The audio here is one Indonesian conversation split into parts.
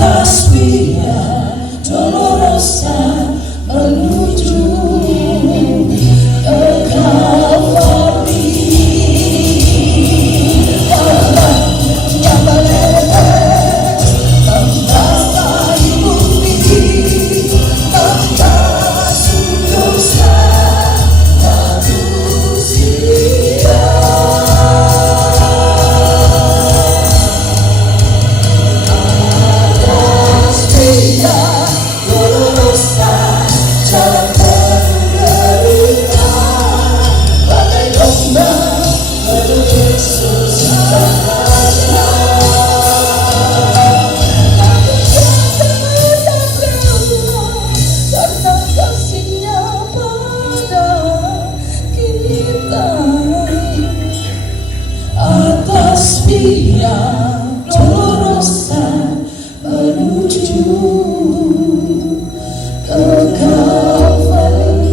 atas Via Dolorosa menuju ke Kalvari. Yang melepas membasahi bumi, membasuh dosa manusia. Atas Via Dolorosa jalan penderitaan, bagai domba menuju susah raja. Karena kasihnya pada kita. Atas Via Dolorosa menuju ke Kalvari.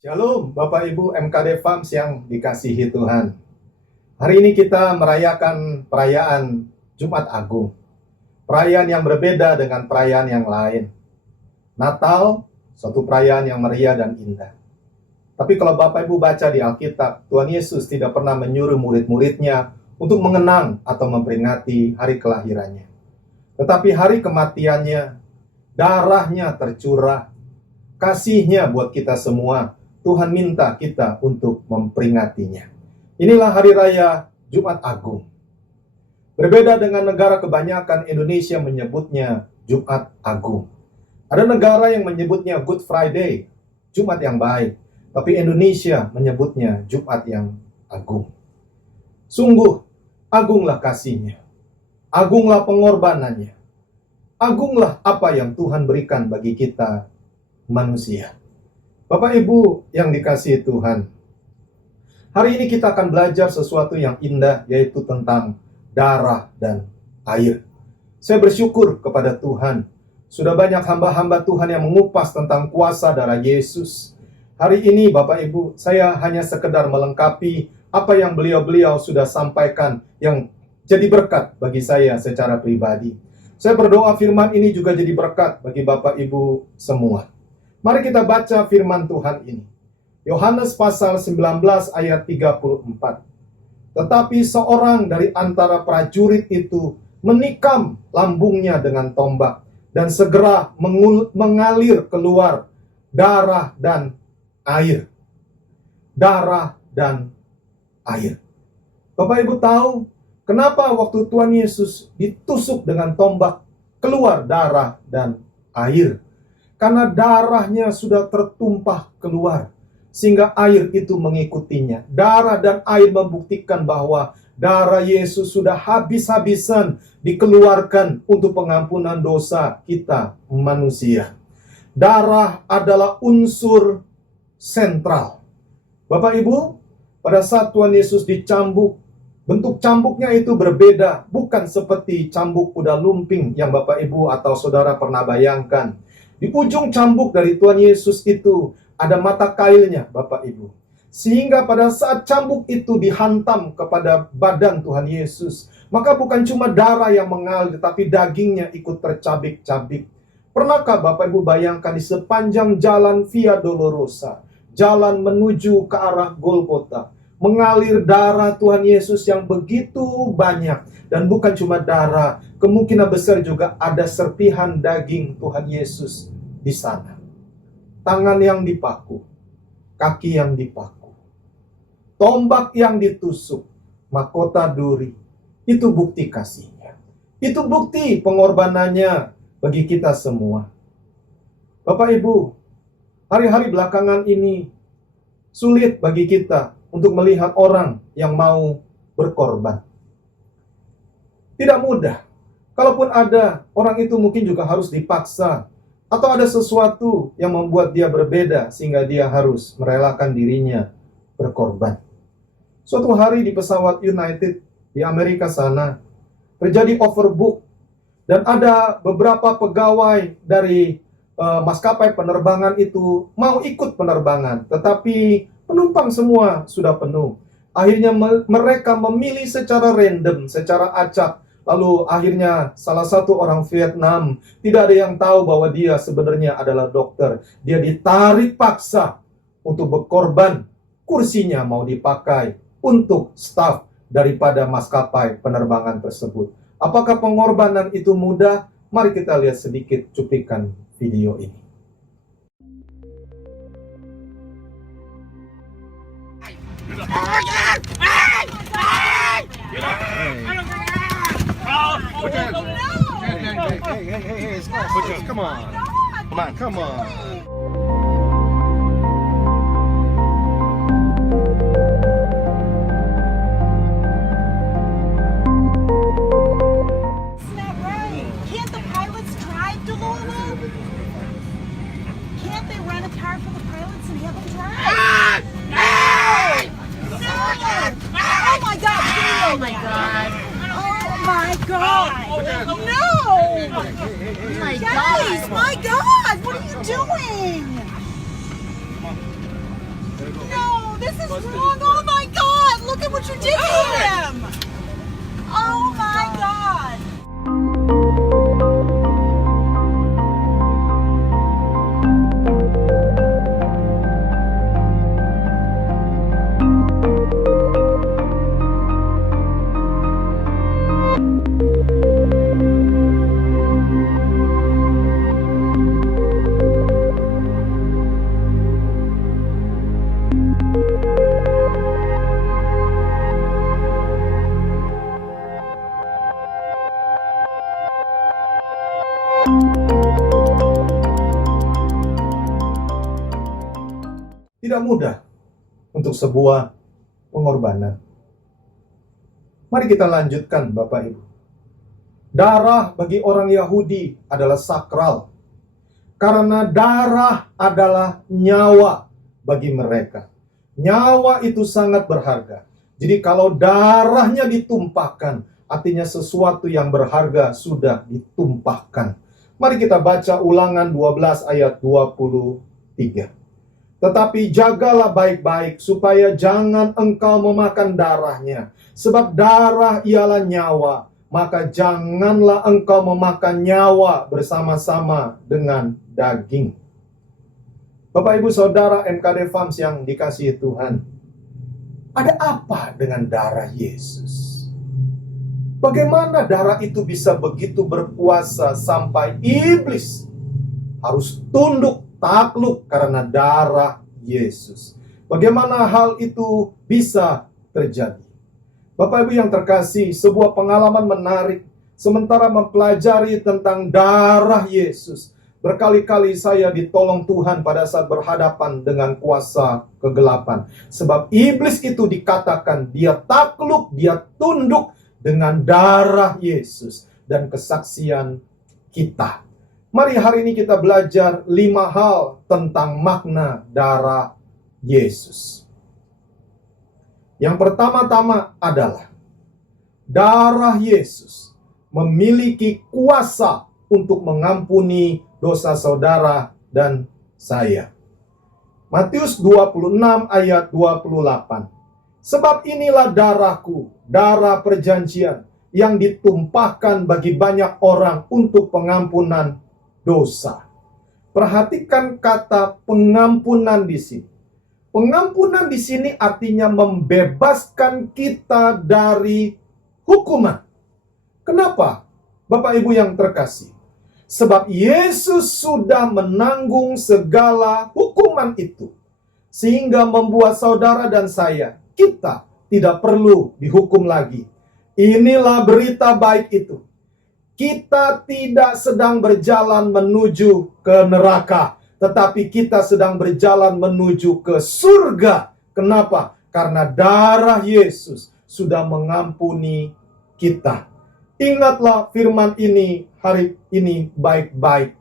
Shalom Bapak Ibu MKD Farms yang dikasihi Tuhan. Hari ini kita merayakan perayaan Jumat Agung. Perayaan yang berbeda dengan perayaan yang lain. Natal, suatu perayaan yang meriah dan indah. Tapi kalau Bapak Ibu baca di Alkitab, Tuhan Yesus tidak pernah menyuruh murid-muridnya untuk mengenang atau memperingati hari kelahirannya. Tetapi hari kematiannya, darahnya tercurah, kasihnya buat kita semua, Tuhan minta kita untuk memperingatinya. Inilah hari raya Jumat Agung. Berbeda dengan negara kebanyakan, Indonesia menyebutnya Jumat Agung. Ada negara yang menyebutnya Good Friday, Jumat yang baik. Tapi Indonesia menyebutnya Jumat yang agung. Sungguh, agunglah kasihnya. Agunglah pengorbanannya. Agunglah apa yang Tuhan berikan bagi kita manusia. Bapak Ibu yang dikasihi Tuhan, hari ini kita akan belajar sesuatu yang indah, yaitu tentang darah dan air. Saya bersyukur kepada Tuhan, sudah banyak hamba-hamba Tuhan yang mengupas tentang kuasa darah Yesus. Hari ini Bapak Ibu, saya hanya sekedar melengkapi apa yang beliau-beliau sudah sampaikan, yang jadi berkat bagi saya secara pribadi. Saya berdoa firman ini juga jadi berkat bagi Bapak Ibu semua. Mari kita baca firman Tuhan ini. Yohanes pasal 19 ayat 34. Tetapi seorang dari antara prajurit itu menikam lambungnya dengan tombak, dan segera mengalir keluar darah dan air. Darah dan air. Bapak Ibu tahu kenapa waktu Tuhan Yesus ditusuk dengan tombak keluar darah dan air? Karena darahnya sudah tertumpah keluar, sehingga air itu mengikutinya. Darah dan air membuktikan bahwa darah Yesus sudah habis-habisan dikeluarkan untuk pengampunan dosa kita manusia. Darah adalah unsur sentral. Bapak Ibu, pada saat Tuhan Yesus dicambuk, bentuk cambuknya itu berbeda, bukan seperti cambuk kuda lumping yang Bapak Ibu atau saudara pernah bayangkan. Di ujung cambuk dari Tuhan Yesus itu ada mata kailnya, Bapak Ibu. Sehingga pada saat cambuk itu dihantam kepada badan Tuhan Yesus, maka bukan cuma darah yang mengalir, tapi dagingnya ikut tercabik-cabik. Pernahkah Bapak Ibu bayangkan di sepanjang jalan Via Dolorosa, jalan menuju ke arah Golgota, mengalir darah Tuhan Yesus yang begitu banyak. Dan bukan cuma darah, kemungkinan besar juga ada serpihan daging Tuhan Yesus di sana. Tangan yang dipaku, kaki yang dipaku, tombak yang ditusuk, mahkota duri. Itu bukti kasihnya. Itu bukti pengorbanannya bagi kita semua. Bapak Ibu, hari-hari belakangan ini sulit bagi kita untuk melihat orang yang mau berkorban. Tidak mudah. Kalaupun ada, orang itu mungkin juga harus dipaksa. Atau ada sesuatu yang membuat dia berbeda sehingga dia harus merelakan dirinya berkorban. Suatu hari di pesawat United di Amerika sana terjadi overbook dan ada beberapa pegawai dari maskapai penerbangan itu mau ikut penerbangan, tetapi penumpang semua sudah penuh. Akhirnya mereka memilih secara random, secara acak. Lalu akhirnya salah satu orang Vietnam, tidak ada yang tahu bahwa dia sebenarnya adalah dokter. Dia ditarik paksa untuk berkorban. Kursinya mau dipakai untuk staf daripada maskapai penerbangan tersebut. Apakah pengorbanan itu mudah? Mari kita lihat sedikit cuplikan video ini. Hey, come on. Come on. It's not right. Can't the pilots drive to Louisville? Can't they rent a car for the pilots and have them drive? No! Oh my God! Oh my God! Oh my God! No! My guys! My God! What are you doing? No! This is wrong! Oh my God! Look at what you did to him! Oh my God! Tidak mudah untuk sebuah pengorbanan. Mari kita lanjutkan, Bapak Ibu. Darah bagi orang Yahudi adalah sakral, karena darah adalah nyawa bagi mereka. Nyawa itu sangat berharga. Jadi kalau darahnya ditumpahkan, artinya sesuatu yang berharga sudah ditumpahkan. Mari kita baca Ulangan 12 ayat 23. Tetapi jagalah baik-baik supaya jangan engkau memakan darahnya, sebab darah ialah nyawa. Maka janganlah engkau memakan nyawa bersama-sama dengan daging. Bapak Ibu Saudara MKD Farms yang dikasihi Tuhan, ada apa dengan darah Yesus? Bagaimana darah itu bisa begitu berkuasa sampai iblis harus tunduk takluk karena darah Yesus? Bagaimana hal itu bisa terjadi? Bapak Ibu yang terkasih, sebuah pengalaman menarik sementara mempelajari tentang darah Yesus. Berkali-kali saya ditolong Tuhan pada saat berhadapan dengan kuasa kegelapan. Sebab iblis itu dikatakan dia takluk, dia tunduk dengan darah Yesus dan kesaksian kita. Mari hari ini kita belajar 5 hal tentang makna darah Yesus. Yang pertama-tama adalah darah Yesus memiliki kuasa untuk mengampuni dosa saudara dan saya. Matius 26 ayat 28. Sebab inilah darahku, darah perjanjian yang ditumpahkan bagi banyak orang untuk pengampunan dosa. Perhatikan kata pengampunan di sini. Pengampunan di sini artinya membebaskan kita dari hukuman. Kenapa? Bapak Ibu yang terkasih. Sebab Yesus sudah menanggung segala hukuman itu. Sehingga membuat saudara dan saya, kita tidak perlu dihukum lagi. Inilah berita baik itu. Kita tidak sedang berjalan menuju ke neraka, tetapi kita sedang berjalan menuju ke surga. Kenapa? Karena darah Yesus sudah mengampuni kita. Ingatlah firman ini hari ini baik-baik.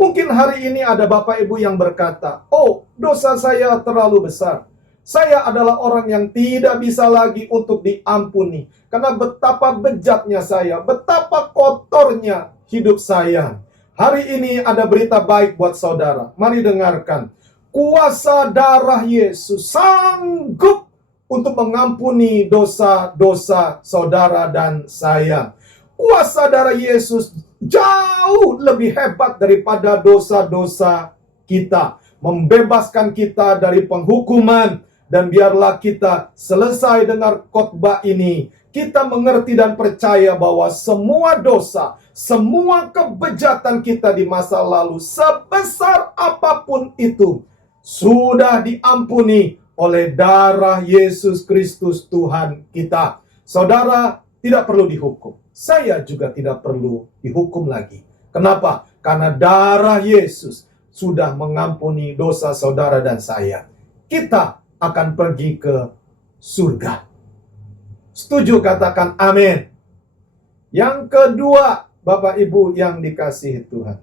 Mungkin hari ini ada Bapak Ibu yang berkata, "Oh, dosa saya terlalu besar. Saya adalah orang yang tidak bisa lagi untuk diampuni. Karena betapa bejatnya saya, betapa kotornya hidup saya." Hari ini ada berita baik buat saudara. Mari dengarkan. Kuasa darah Yesus sanggup untuk mengampuni dosa-dosa saudara dan saya. Kuasa darah Yesus jauh lebih hebat daripada dosa-dosa kita. Membebaskan kita dari penghukuman. Dan biarlah kita selesai dengar khotbah ini, kita mengerti dan percaya bahwa semua dosa, semua kebejatan kita di masa lalu, sebesar apapun itu, sudah diampuni oleh darah Yesus Kristus Tuhan kita. Saudara tidak perlu dihukum. Saya juga tidak perlu dihukum lagi. Kenapa? Karena darah Yesus sudah mengampuni dosa saudara dan saya. Kita akan pergi ke surga. Setuju, katakan amin. Yang kedua, Bapak Ibu yang dikasihi Tuhan,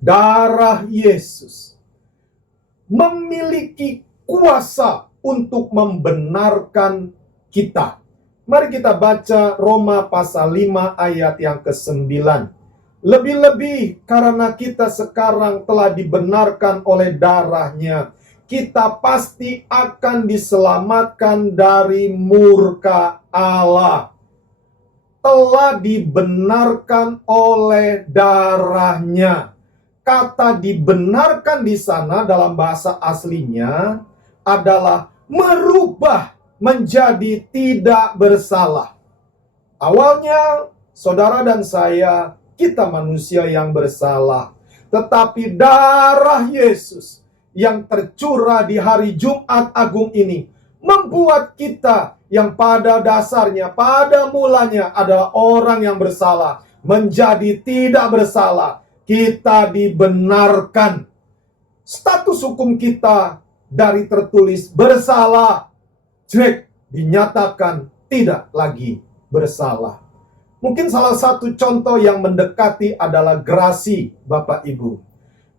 darah Yesus memiliki kuasa untuk membenarkan kita. Mari kita baca Roma pasal 5 ayat yang ke-9. Lebih-lebih karena kita sekarang telah dibenarkan oleh darahnya, kita pasti akan diselamatkan dari murka Allah. Telah dibenarkan oleh darahnya. Kata dibenarkan di sana dalam bahasa aslinya adalah merubah menjadi tidak bersalah. Awalnya saudara dan saya, kita manusia yang bersalah. Tetapi darah Yesus yang tercurah di hari Jumat Agung ini membuat kita yang pada dasarnya, pada mulanya adalah orang yang bersalah, menjadi tidak bersalah. Kita dibenarkan. Status hukum kita dari tertulis bersalah, jelek, dinyatakan tidak lagi bersalah. Mungkin salah satu contoh yang mendekati adalah grasi, Bapak Ibu.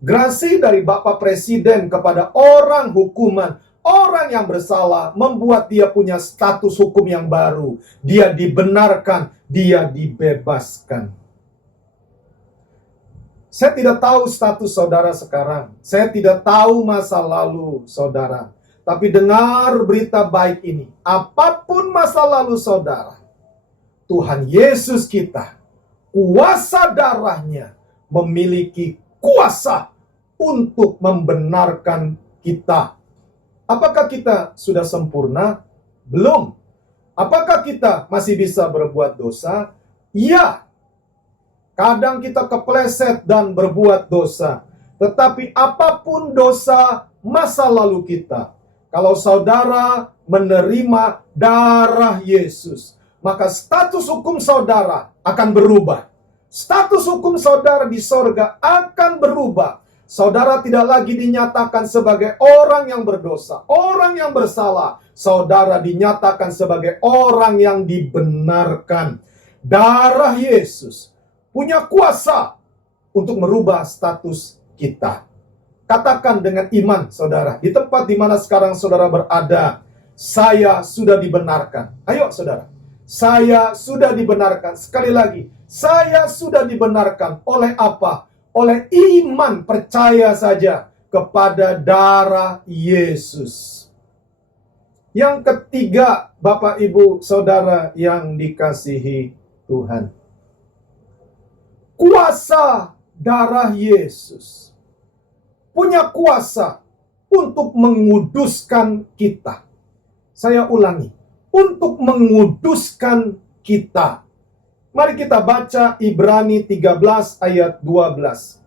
Grasi dari Bapak Presiden kepada orang hukuman, orang yang bersalah, membuat dia punya status hukum yang baru. Dia dibenarkan, dia dibebaskan. Saya tidak tahu status saudara sekarang. Saya tidak tahu masa lalu saudara. Tapi dengar berita baik ini. Apapun masa lalu saudara, Tuhan Yesus kita, kuasa darahnya memiliki kuasa untuk membenarkan kita. Apakah kita sudah sempurna? Belum. Apakah kita masih bisa berbuat dosa? Ya. Kadang kita kepleset dan berbuat dosa. Tetapi apapun dosa masa lalu kita, kalau saudara menerima darah Yesus, maka status hukum saudara akan berubah. Status hukum saudara di sorga akan berubah. Saudara tidak lagi dinyatakan sebagai orang yang berdosa, orang yang bersalah. Saudara dinyatakan sebagai orang yang dibenarkan. Darah Yesus punya kuasa untuk merubah status kita. Katakan dengan iman, saudara, di tempat di mana sekarang saudara berada, saya sudah dibenarkan. Ayo, saudara. Saya sudah dibenarkan. Sekali lagi, saya sudah dibenarkan. Oleh apa? Oleh iman, percaya saja kepada darah Yesus. Yang ketiga, Bapak Ibu Saudara yang dikasihi Tuhan, kuasa darah Yesus punya kuasa untuk menguduskan kita. Saya ulangi, untuk menguduskan kita. Mari kita baca Ibrani 13 ayat 12.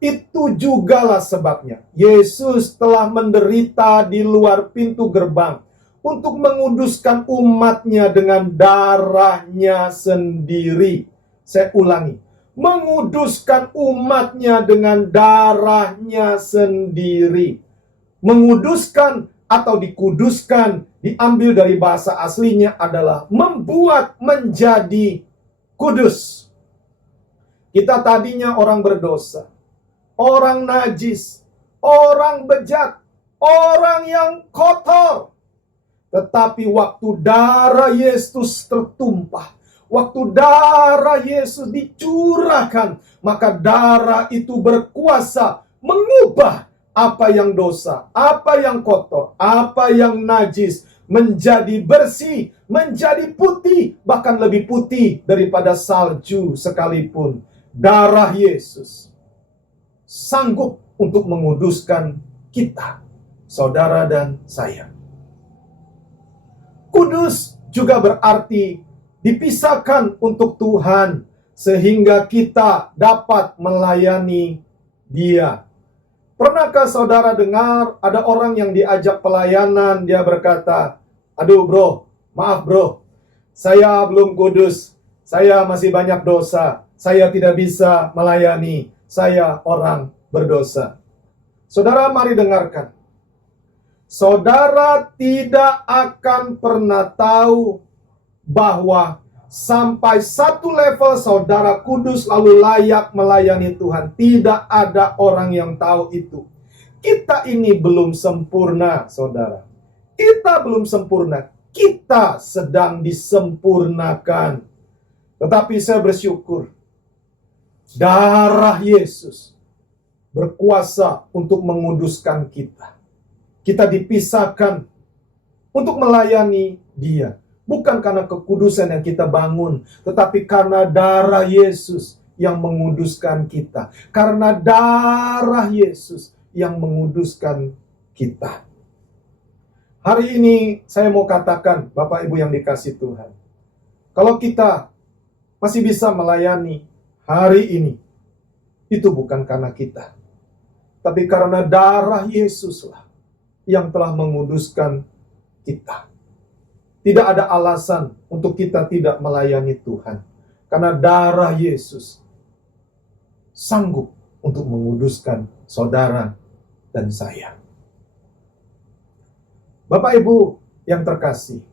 Itu jugalah sebabnya Yesus telah menderita di luar pintu gerbang untuk menguduskan umatnya dengan darahnya sendiri. Saya ulangi, menguduskan umatnya dengan darahnya sendiri. Menguduskan atau dikuduskan diambil dari bahasa aslinya adalah membuat menjadi kudus. Kita tadinya orang berdosa. orang najis, orang bejat, orang yang kotor. Tetapi waktu darah Yesus tertumpah, waktu darah Yesus dicurahkan, maka darah itu berkuasa mengubah apa yang dosa, apa yang kotor, apa yang najis, menjadi bersih, menjadi putih, bahkan lebih putih daripada salju sekalipun. Darah Yesus sanggup untuk menguduskan kita, saudara dan saya. Kudus juga berarti dipisahkan untuk Tuhan, sehingga kita dapat melayani Dia. Pernahkah saudara dengar ada orang yang diajak pelayanan, dia berkata, "Aduh bro, maaf bro, saya belum kudus, saya masih banyak dosa, saya tidak bisa melayani, saya orang berdosa." Saudara, mari dengarkan. Saudara tidak akan pernah tahu bahwa sampai satu level saudara kudus lalu layak melayani Tuhan. Tidak ada orang yang tahu itu. Kita ini belum sempurna, saudara. Kita belum sempurna. Kita sedang disempurnakan. Tetapi saya bersyukur, darah Yesus berkuasa untuk menguduskan kita. Kita dipisahkan untuk melayani Dia. Bukan karena kekudusan yang kita bangun, tetapi karena darah Yesus yang menguduskan kita. Karena darah Yesus yang menguduskan kita. Hari ini saya mau katakan, Bapak Ibu yang dikasih Tuhan, kalau kita masih bisa melayani hari ini, itu bukan karena kita, tapi karena darah Yesuslah yang telah menguduskan kita. Tidak ada alasan untuk kita tidak melayani Tuhan. Karena darah Yesus sanggup untuk menguduskan saudara dan saya. Bapak Ibu yang terkasih,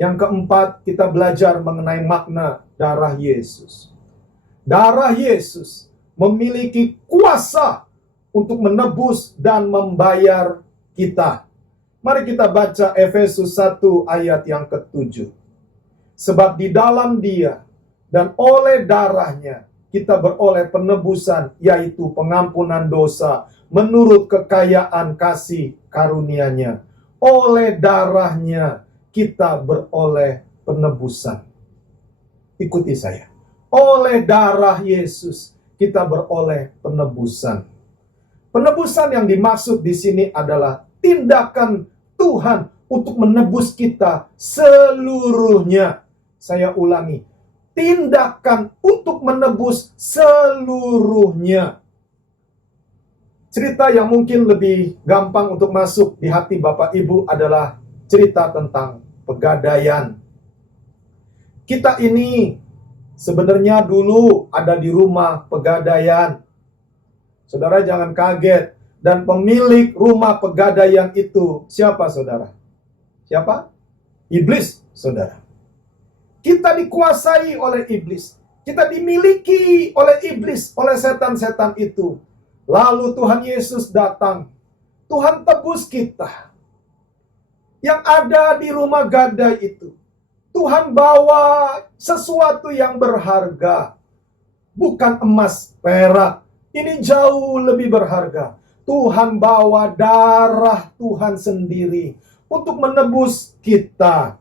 yang keempat kita belajar mengenai makna darah Yesus. Darah Yesus memiliki kuasa untuk menebus dan membayar kita. Mari kita baca Efesus 1 ayat yang ke-7. Sebab di dalam Dia dan oleh darahnya kita beroleh penebusan, yaitu pengampunan dosa menurut kekayaan kasih karunia-Nya. Oleh darahnya kita beroleh penebusan. Ikuti saya. Oleh darah Yesus kita beroleh penebusan. Penebusan yang dimaksud di sini adalah tindakan Tuhan untuk menebus kita seluruhnya. Saya ulangi, tindakan untuk menebus seluruhnya. Cerita yang mungkin lebih gampang untuk masuk di hati Bapak Ibu adalah cerita tentang Pegadaian. Kita ini sebenarnya dulu ada di rumah Pegadaian. Saudara jangan kaget. Dan pemilik rumah Pegadaian itu siapa, saudara? Siapa? Iblis, saudara. Kita dikuasai oleh iblis. Kita dimiliki oleh iblis, oleh setan-setan itu. Lalu Tuhan Yesus datang. Tuhan tebus kita. Yang ada di rumah gadai itu. Tuhan bawa sesuatu yang berharga. Bukan emas, perak. Ini jauh lebih berharga. Tuhan bawa darah Tuhan sendiri untuk menebus kita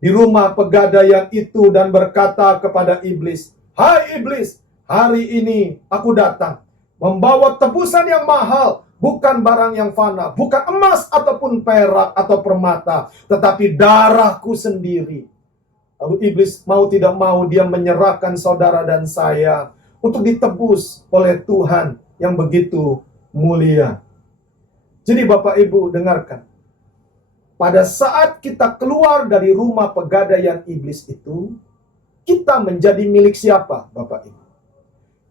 di rumah Pegadaian itu dan berkata kepada iblis, "Hai iblis, hari ini aku datang membawa tebusan yang mahal, bukan barang yang fana, bukan emas ataupun perak atau permata, tetapi darahku sendiri." Lalu iblis mau tidak mau dia menyerahkan saudara dan saya untuk ditebus oleh Tuhan yang begitu mulia. Jadi Bapak Ibu dengarkan. Pada saat kita keluar dari rumah Pegadaian iblis itu, kita menjadi milik siapa Bapak Ibu?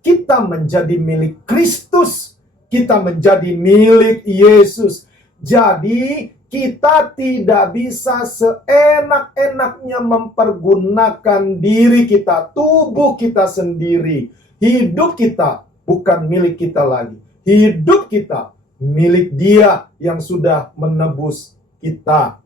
Kita menjadi milik Kristus. Kita menjadi milik Yesus. Jadi kita tidak bisa seenak-enaknya mempergunakan diri kita, tubuh kita sendiri. Hidup kita bukan milik kita lagi. hidup kita milik Dia yang sudah menebus kita.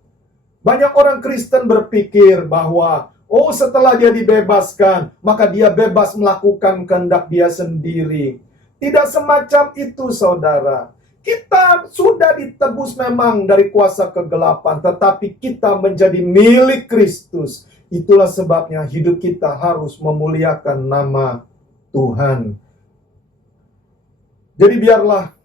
Banyak orang Kristen berpikir bahwa setelah dia dibebaskan, maka dia bebas melakukan kehendak dia sendiri. Tidak semacam itu, saudara. Kita sudah ditebus memang dari kuasa kegelapan, tetapi kita menjadi milik Kristus. Itulah sebabnya hidup kita harus memuliakan nama Tuhan. Jadi biarlah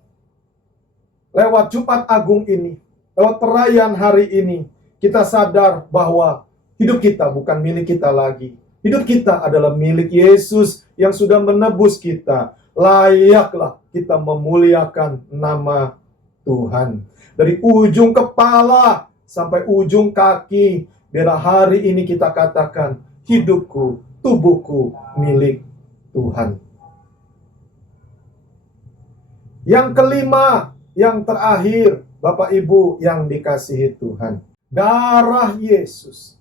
lewat Jumat Agung ini, lewat perayaan hari ini, kita sadar bahwa hidup kita bukan milik kita lagi. Hidup kita adalah milik Yesus yang sudah menebus kita. Layaklah kita memuliakan nama Tuhan. Dari ujung kepala sampai ujung kaki, biar hari ini kita katakan, hidupku, tubuhku milik Tuhan. Yang kelima, yang terakhir, Bapak Ibu yang dikasihi Tuhan. Darah Yesus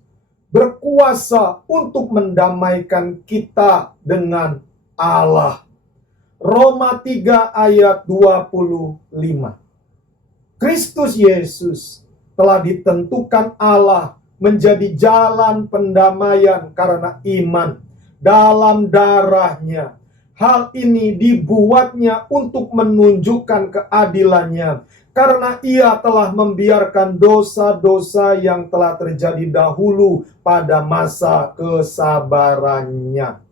berkuasa untuk mendamaikan kita dengan Allah. Roma 3 ayat 25. Kristus Yesus telah ditentukan Allah menjadi jalan pendamaian karena iman dalam darahnya. Hal ini dibuatnya untuk menunjukkan keadilannya, karena ia telah membiarkan dosa-dosa yang telah terjadi dahulu pada masa kesabarannya.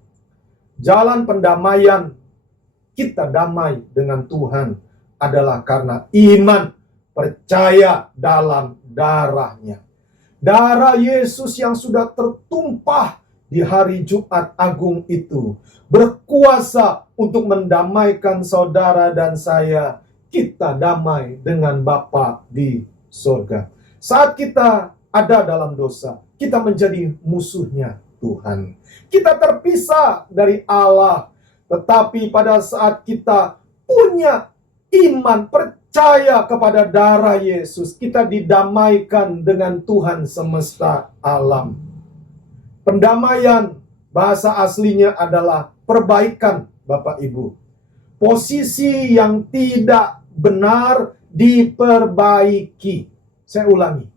Jalan pendamaian, kita damai dengan Tuhan, adalah karena iman, percaya dalam darahnya. Darah Yesus yang sudah tertumpah di hari Jumat Agung itu berkuasa untuk mendamaikan saudara dan saya. Kita damai dengan Bapa di sorga. Saat kita ada dalam dosa, kita menjadi musuhnya Tuhan. Kita terpisah dari Allah. Tetapi pada saat kita punya iman, percaya kepada darah Yesus, kita didamaikan dengan Tuhan semesta alam. Pendamaian, bahasa aslinya adalah perbaikan, Bapak Ibu. Posisi yang tidak benar diperbaiki. Saya ulangi.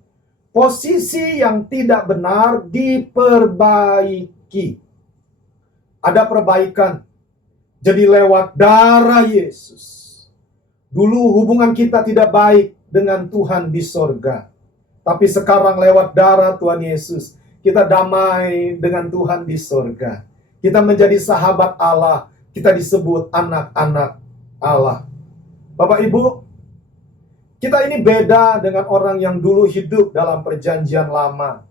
Posisi yang tidak benar diperbaiki. Ada perbaikan. Jadi lewat darah Yesus. Dulu hubungan kita tidak baik dengan Tuhan di sorga. Tapi sekarang lewat darah Tuhan Yesus, kita damai dengan Tuhan di sorga. Kita menjadi sahabat Allah. Kita disebut anak-anak Allah. Bapak Ibu, kita ini beda dengan orang yang dulu hidup dalam perjanjian lama.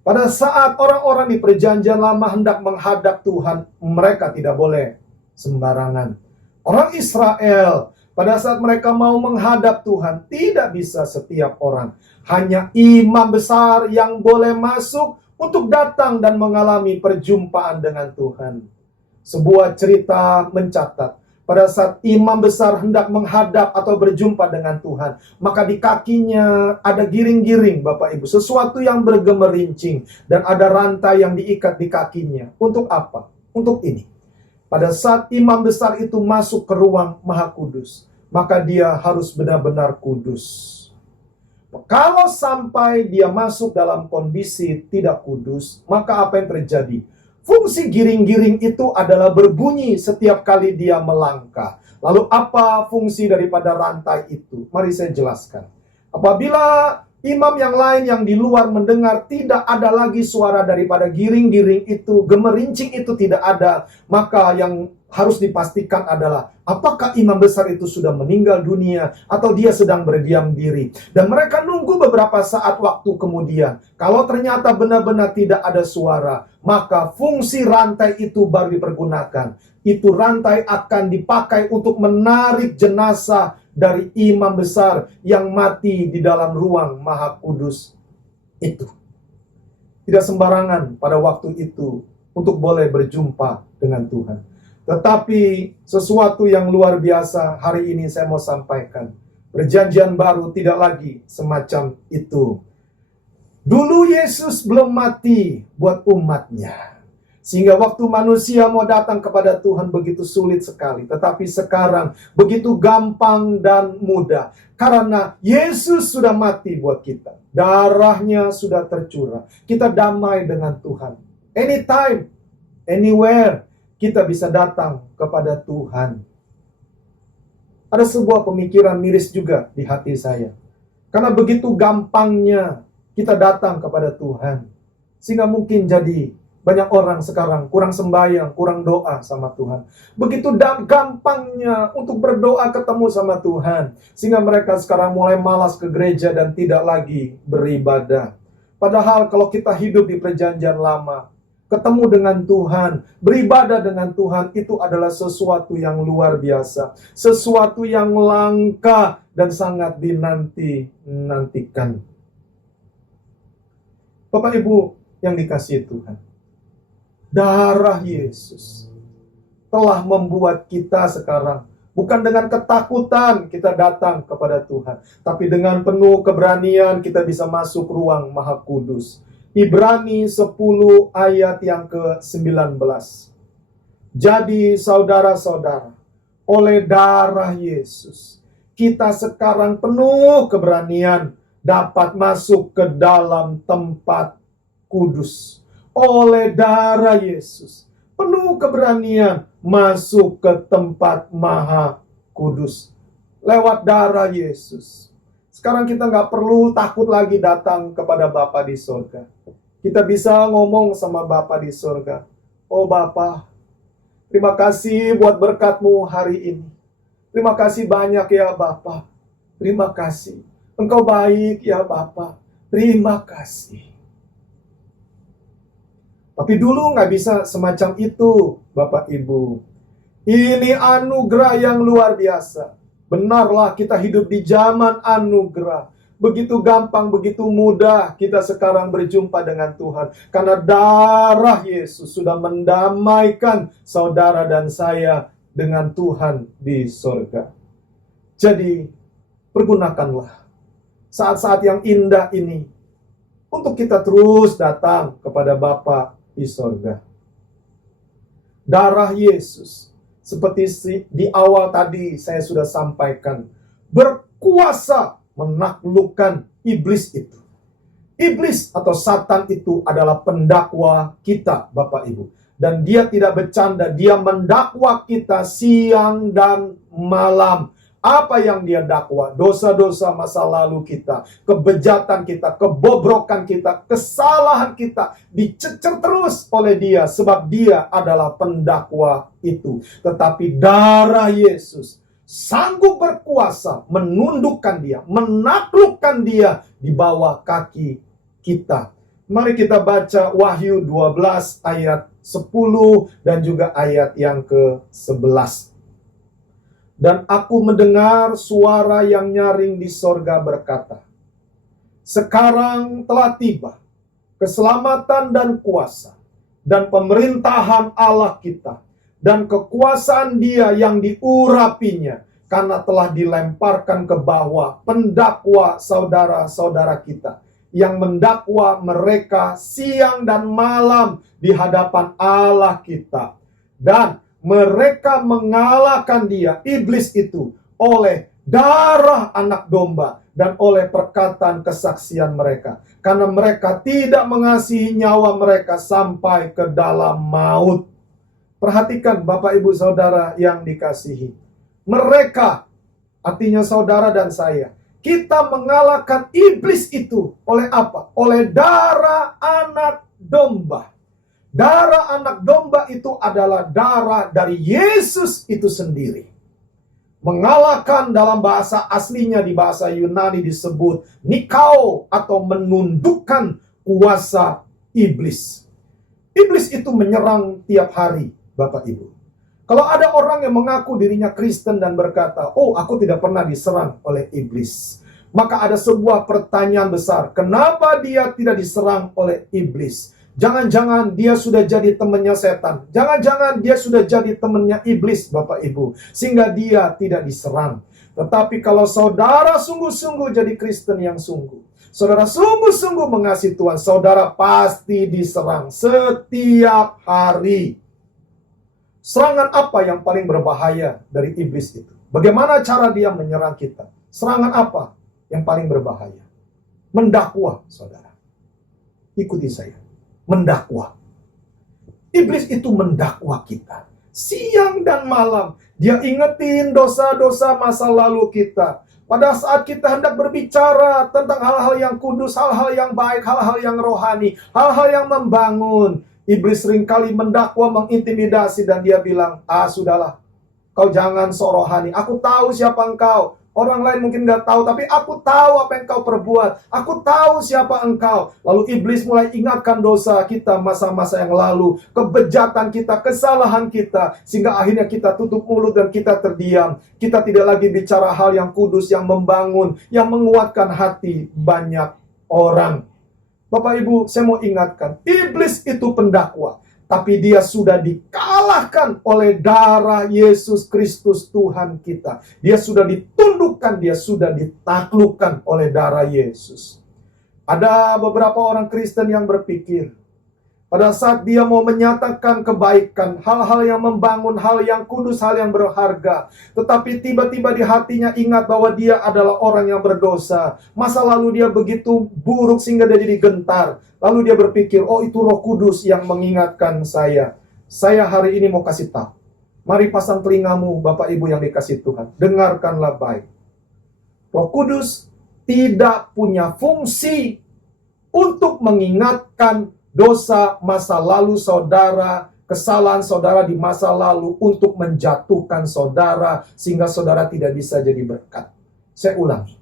Pada saat orang-orang di perjanjian lama hendak menghadap Tuhan, mereka tidak boleh sembarangan. Orang Israel, pada saat mereka mau menghadap Tuhan, tidak bisa setiap orang. Hanya imam besar yang boleh masuk untuk datang dan mengalami perjumpaan dengan Tuhan. Sebuah cerita mencatat, pada saat imam besar hendak menghadap atau berjumpa dengan Tuhan, maka di kakinya ada giring-giring, Bapak Ibu, sesuatu yang bergemerincing, dan ada rantai yang diikat di kakinya. Untuk apa? Untuk ini. Pada saat imam besar itu masuk ke ruang Maha Kudus, maka dia harus benar-benar kudus. Kalau sampai dia masuk dalam kondisi tidak kudus, maka apa yang terjadi? Fungsi giring-giring itu adalah berbunyi setiap kali dia melangkah. Lalu apa fungsi daripada rantai itu? Mari saya jelaskan. Apabila imam yang lain yang di luar mendengar tidak ada lagi suara daripada giring-giring itu, gemerincing itu tidak ada, maka yang harus dipastikan adalah apakah imam besar itu sudah meninggal dunia atau dia sedang berdiam diri. Dan mereka nunggu beberapa saat waktu kemudian. Kalau ternyata benar-benar tidak ada suara, maka fungsi rantai itu baru dipergunakan. Itu rantai akan dipakai untuk menarik jenazah dari imam besar yang mati di dalam ruang Maha Kudus itu. Tidak sembarangan pada waktu itu untuk boleh berjumpa dengan Tuhan. Tetapi sesuatu yang luar biasa hari ini saya mau sampaikan. Perjanjian baru tidak lagi semacam itu. Dulu Yesus belum mati buat umatnya. Sehingga waktu manusia mau datang kepada Tuhan begitu sulit sekali. Tetapi sekarang begitu gampang dan mudah. Karena Yesus sudah mati buat kita. Darahnya sudah tercurah. Kita damai dengan Tuhan. Anytime, anywhere, kita bisa datang kepada Tuhan. Ada sebuah pemikiran miris juga di hati saya. Karena begitu gampangnya kita datang kepada Tuhan. Sehingga mungkin jadi banyak orang sekarang kurang sembahyang, kurang doa sama Tuhan. Begitu gampangnya untuk berdoa ketemu sama Tuhan. Sehingga mereka sekarang mulai malas ke gereja dan tidak lagi beribadah. Padahal kalau kita hidup di perjanjian lama, ketemu dengan Tuhan, beribadah dengan Tuhan, itu adalah sesuatu yang luar biasa. Sesuatu yang langka dan sangat dinanti-nantikan. Bapak Ibu yang dikasihi Tuhan, darah Yesus telah membuat kita sekarang bukan dengan ketakutan kita datang kepada Tuhan, tapi dengan penuh keberanian kita bisa masuk ruang Maha Kudus. Ibrani 10 ayat yang ke-19. Jadi saudara-saudara, oleh darah Yesus, kita sekarang penuh keberanian dapat masuk ke dalam tempat kudus. Oleh darah Yesus, penuh keberanian masuk ke tempat Maha Kudus. Lewat darah Yesus. Sekarang kita nggak perlu takut lagi datang kepada Bapa di surga. Kita bisa ngomong sama Bapa di surga. Oh Bapa, terima kasih buat berkat-Mu hari ini. Terima kasih banyak ya Bapa. Terima kasih. Engkau baik ya Bapa. Terima kasih. Tapi dulu nggak bisa semacam itu, Bapak Ibu. Ini anugerah yang luar biasa. Benarlah kita hidup di zaman anugerah. Begitu gampang, begitu mudah kita sekarang berjumpa dengan Tuhan. Karena darah Yesus sudah mendamaikan saudara dan saya dengan Tuhan di surga. Jadi, pergunakanlah saat-saat yang indah ini untuk kita terus datang kepada Bapa di surga. Darah Yesus, seperti di awal tadi saya sudah sampaikan, berkuasa menaklukkan iblis itu. Iblis atau Satan itu adalah pendakwa kita, Bapak Ibu. Dan dia tidak bercanda, dia mendakwa kita siang dan malam. Apa yang dia dakwa? Dosa-dosa masa lalu kita, kebejatan kita, kebobrokan kita, kesalahan kita dicecer terus oleh dia, sebab dia adalah pendakwa itu. Tetapi darah Yesus sanggup berkuasa menundukkan dia, menaklukkan dia di bawah kaki kita. Mari kita baca Wahyu 12 ayat 10 dan juga ayat yang ke-11. Dan aku mendengar suara yang nyaring di sorga berkata, sekarang telah tiba keselamatan dan kuasa dan pemerintahan Allah kita dan kekuasaan Dia yang diurapinya, karena telah dilemparkan ke bawah pendakwa saudara-saudara kita yang mendakwa mereka siang dan malam di hadapan Allah kita. Dan mereka mengalahkan dia, iblis itu, oleh darah anak domba dan oleh perkataan kesaksian mereka. Karena mereka tidak mengasihi nyawa mereka sampai ke dalam maut. Perhatikan Bapak Ibu Saudara yang dikasihi. Mereka, artinya saudara dan saya, kita mengalahkan iblis itu oleh apa? Oleh darah anak domba. Darah anak domba itu adalah darah dari Yesus itu sendiri. Mengalahkan dalam bahasa aslinya di bahasa Yunani disebut nikao atau menundukkan kuasa iblis. Iblis itu menyerang tiap hari, Bapak Ibu. Kalau ada orang yang mengaku dirinya Kristen dan berkata, oh aku tidak pernah diserang oleh iblis, maka ada sebuah pertanyaan besar, kenapa dia tidak diserang oleh iblis? Jangan-jangan dia sudah jadi temannya setan. Jangan-jangan dia sudah jadi temannya iblis, Bapak Ibu. Sehingga dia tidak diserang. Tetapi kalau saudara sungguh-sungguh jadi Kristen yang sungguh, saudara sungguh-sungguh mengasihi Tuhan, saudara pasti diserang setiap hari. Serangan apa yang paling berbahaya dari iblis itu? Bagaimana cara dia menyerang kita? Serangan apa yang paling berbahaya? Mendakwa, saudara. Ikuti saya. Mendakwa. Iblis itu mendakwa kita. Siang dan malam. Dia ingetin dosa-dosa masa lalu kita. Pada saat kita hendak berbicara tentang hal-hal yang kudus, hal-hal yang baik, hal-hal yang rohani, hal-hal yang membangun, iblis seringkali mendakwa, mengintimidasi, dan dia bilang, sudahlah, kau jangan sok rohani. Aku tahu siapa engkau. Orang lain mungkin nggak tahu, tapi aku tahu apa yang kau perbuat. Aku tahu siapa engkau. Lalu iblis mulai ingatkan dosa kita masa-masa yang lalu, kebejatan kita, kesalahan kita, sehingga akhirnya kita tutup mulut dan kita terdiam. Kita tidak lagi bicara hal yang kudus, yang membangun, yang menguatkan hati banyak orang. Bapak Ibu, saya mau ingatkan, iblis itu pendakwa. Tapi dia sudah dikalahkan oleh darah Yesus Kristus Tuhan kita. Dia sudah ditundukkan, dia sudah ditaklukkan oleh darah Yesus. Ada beberapa orang Kristen yang berpikir, pada saat dia mau menyatakan kebaikan, hal-hal yang membangun, hal yang kudus, hal yang berharga, tetapi tiba-tiba di hatinya ingat bahwa dia adalah orang yang berdosa. Masa lalu dia begitu buruk sehingga dia jadi gentar. Lalu dia berpikir, oh itu Roh Kudus yang mengingatkan saya. Saya hari ini mau kasih tahu. Mari pasang telingamu, Bapak Ibu yang dikasih Tuhan. Dengarkanlah baik. Roh Kudus tidak punya fungsi untuk mengingatkan dosa masa lalu saudara, kesalahan saudara di masa lalu untuk menjatuhkan saudara sehingga saudara tidak bisa jadi berkat. Saya ulangi.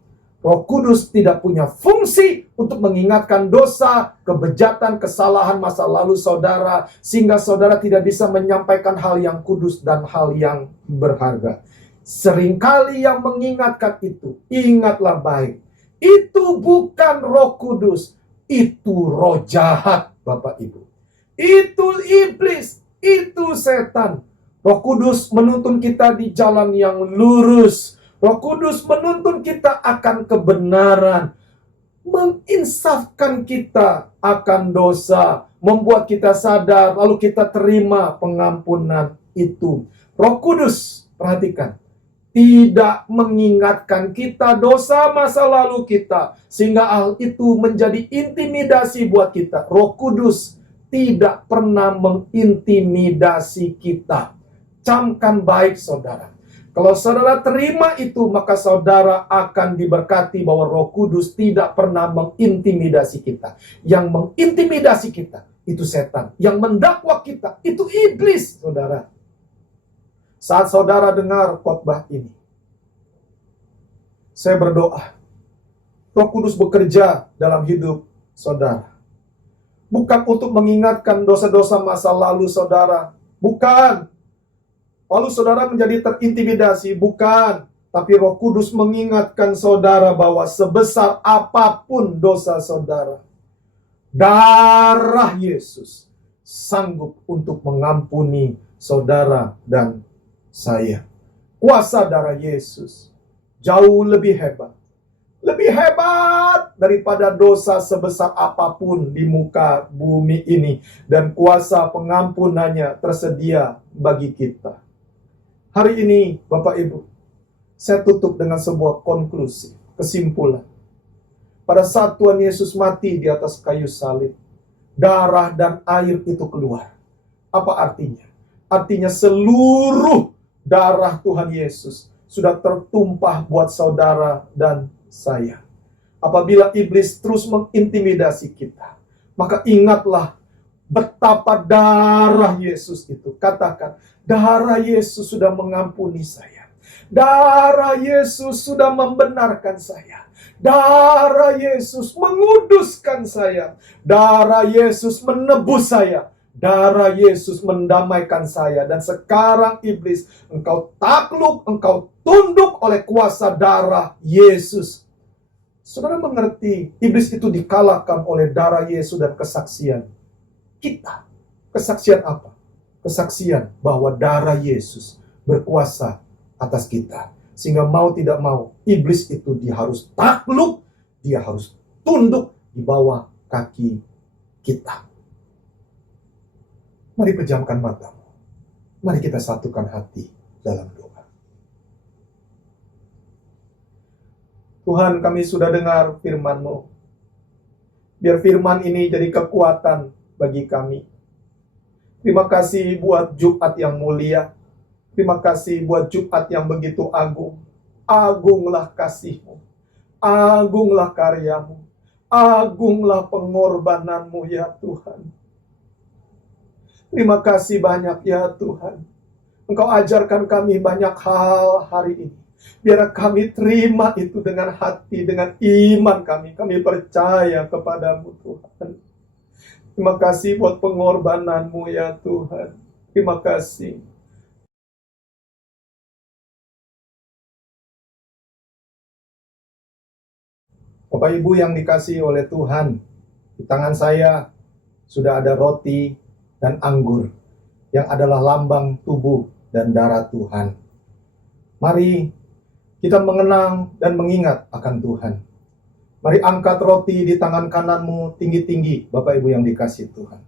Roh Kudus tidak punya fungsi untuk mengingatkan dosa, kebejatan, kesalahan masa lalu saudara sehingga saudara tidak bisa menyampaikan hal yang kudus dan hal yang berharga. Seringkali yang mengingatkan itu, ingatlah baik. Itu bukan Roh Kudus, itu roh jahat, Bapak Ibu. Itu iblis, itu setan. Roh Kudus menuntun kita di jalan yang lurus. Roh Kudus menuntun kita akan kebenaran, menginsafkan kita akan dosa, membuat kita sadar, lalu kita terima pengampunan itu. Roh Kudus, perhatikan, tidak mengingatkan kita dosa masa lalu kita, sehingga hal itu menjadi intimidasi buat kita. Roh Kudus tidak pernah mengintimidasi kita. Camkan baik, saudara. Kalau saudara terima itu, maka saudara akan diberkati bahwa Roh Kudus tidak pernah mengintimidasi kita. Yang mengintimidasi kita, itu setan. Yang mendakwa kita, itu iblis, saudara. Saat saudara dengar khotbah ini, saya berdoa, Roh Kudus bekerja dalam hidup saudara. Bukan untuk mengingatkan dosa-dosa masa lalu saudara. Bukan. Lalu saudara menjadi terintimidasi, bukan. Tapi Roh Kudus mengingatkan saudara bahwa sebesar apapun dosa saudara, darah Yesus sanggup untuk mengampuni saudara dan saya. Kuasa darah Yesus jauh lebih hebat. Lebih hebat daripada dosa sebesar apapun di muka bumi ini. Dan kuasa pengampunannya tersedia bagi kita. Hari ini, Bapak Ibu, saya tutup dengan sebuah konklusi, kesimpulan. Pada saat Tuhan Yesus mati di atas kayu salib, darah dan air itu keluar. Apa artinya? Artinya seluruh darah Tuhan Yesus sudah tertumpah buat saudara dan saya. Apabila iblis terus mengintimidasi kita, maka ingatlah betapa darah Yesus itu. Katakan, darah Yesus sudah mengampuni saya. Darah Yesus sudah membenarkan saya. Darah Yesus menguduskan saya. Darah Yesus menebus saya. Darah Yesus mendamaikan saya. Dan sekarang iblis, engkau takluk, engkau tunduk oleh kuasa darah Yesus. Saudara mengerti, iblis itu dikalahkan oleh darah Yesus dan kesaksian kita. Kesaksian apa? Kesaksian bahwa darah Yesus berkuasa atas kita. Sehingga mau tidak mau, iblis itu dia harus takluk, dia harus tunduk di bawah kaki kita. Mari pejamkan matamu. Mari kita satukan hati dalam doa. Tuhan, kami sudah dengar firman-Mu. Biar firman ini jadi kekuatan bagi kami. Terima kasih buat Jumat yang mulia. Terima kasih buat Jumat yang begitu agung. Agunglah kasih-Mu. Agunglah karya-Mu. Agunglah pengorbanan-Mu ya Tuhan. Terima kasih banyak ya Tuhan. Engkau ajarkan kami banyak hal hari ini. Biar kami terima itu dengan hati, dengan iman kami. Kami percaya kepadamu Tuhan. Terima kasih buat pengorbanan-Mu ya Tuhan. Terima kasih. Bapak Ibu yang dikasihi oleh Tuhan, di tangan saya sudah ada roti dan anggur yang adalah lambang tubuh dan darah Tuhan. Mari kita mengenang dan mengingat akan Tuhan. Mari angkat roti di tangan kananmu tinggi-tinggi, Bapak Ibu yang dikasihi Tuhan.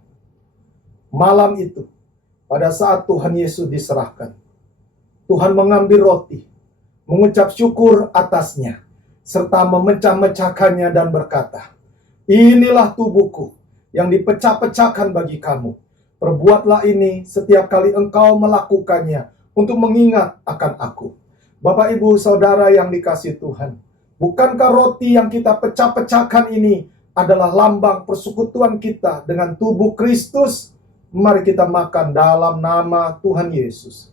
Malam itu, pada saat Tuhan Yesus diserahkan, Tuhan mengambil roti, mengucap syukur atasnya, serta memecah-mecahkannya dan berkata, "Inilah tubuhku yang dipecah-pecahkan bagi kamu. Perbuatlah ini setiap kali engkau melakukannya untuk mengingat akan aku." Bapak, Ibu, Saudara yang dikasihi Tuhan, bukankah roti yang kita pecah-pecahkan ini adalah lambang persekutuan kita dengan tubuh Kristus? Mari kita makan dalam nama Tuhan Yesus.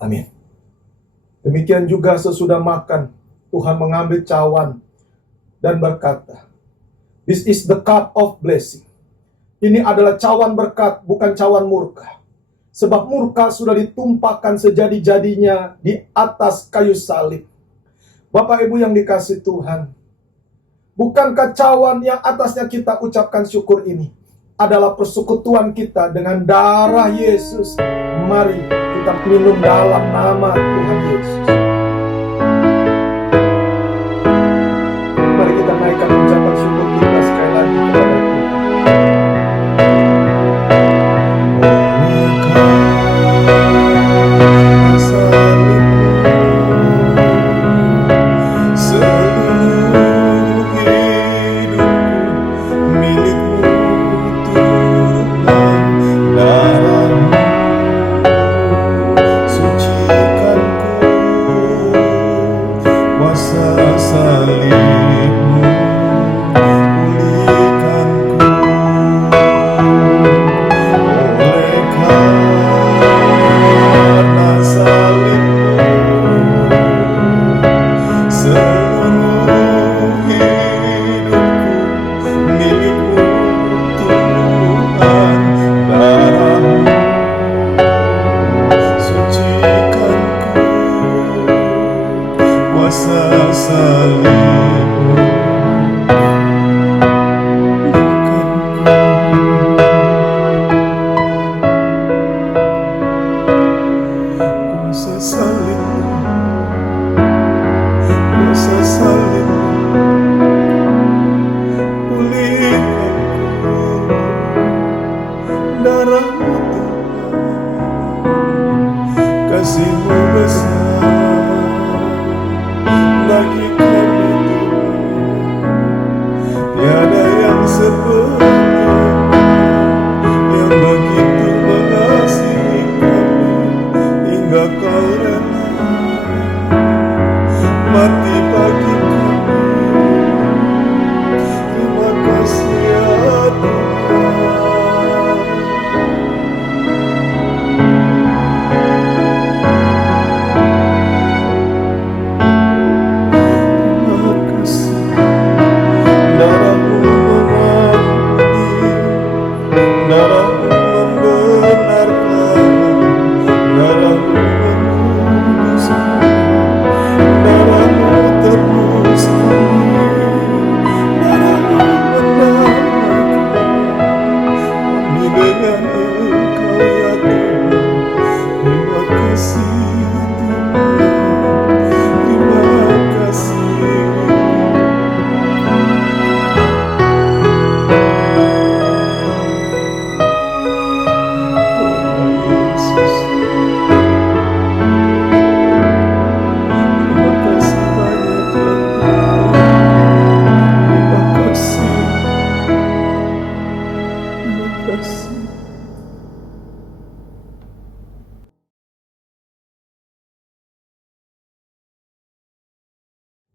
Amin. Demikian juga sesudah makan, Tuhan mengambil cawan dan berkata, "This is the cup of blessing." Ini adalah cawan berkat, bukan cawan murka. Sebab murka sudah ditumpahkan sejadi-jadinya di atas kayu salib. Bapak Ibu yang dikasihi Tuhan, bukankah cawan yang atasnya kita ucapkan syukur ini adalah persekutuan kita dengan darah Yesus? Mari kita minum dalam nama Tuhan Yesus. Mari kita naikkan ucapan syukur kita sekali lagi kepada Tuhan.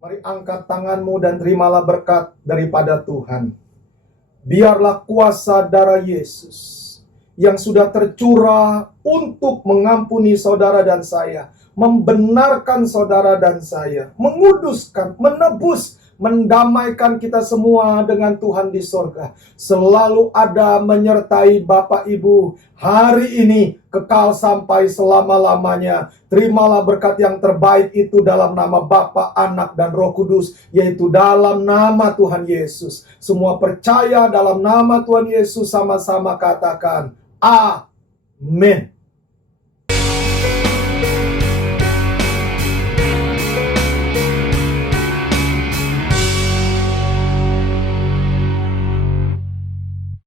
Mari angkat tanganmu dan terimalah berkat daripada Tuhan. Biarlah kuasa darah Yesus yang sudah tercurah untuk mengampuni saudara dan saya, membenarkan saudara dan saya, menguduskan, menebus, mendamaikan kita semua dengan Tuhan di sorga, selalu ada menyertai Bapak Ibu hari ini kekal sampai selama-lamanya. Terimalah berkat yang terbaik itu dalam nama Bapa, Anak, dan Roh Kudus, yaitu dalam nama Tuhan Yesus. Semua percaya dalam nama Tuhan Yesus sama-sama katakan amin.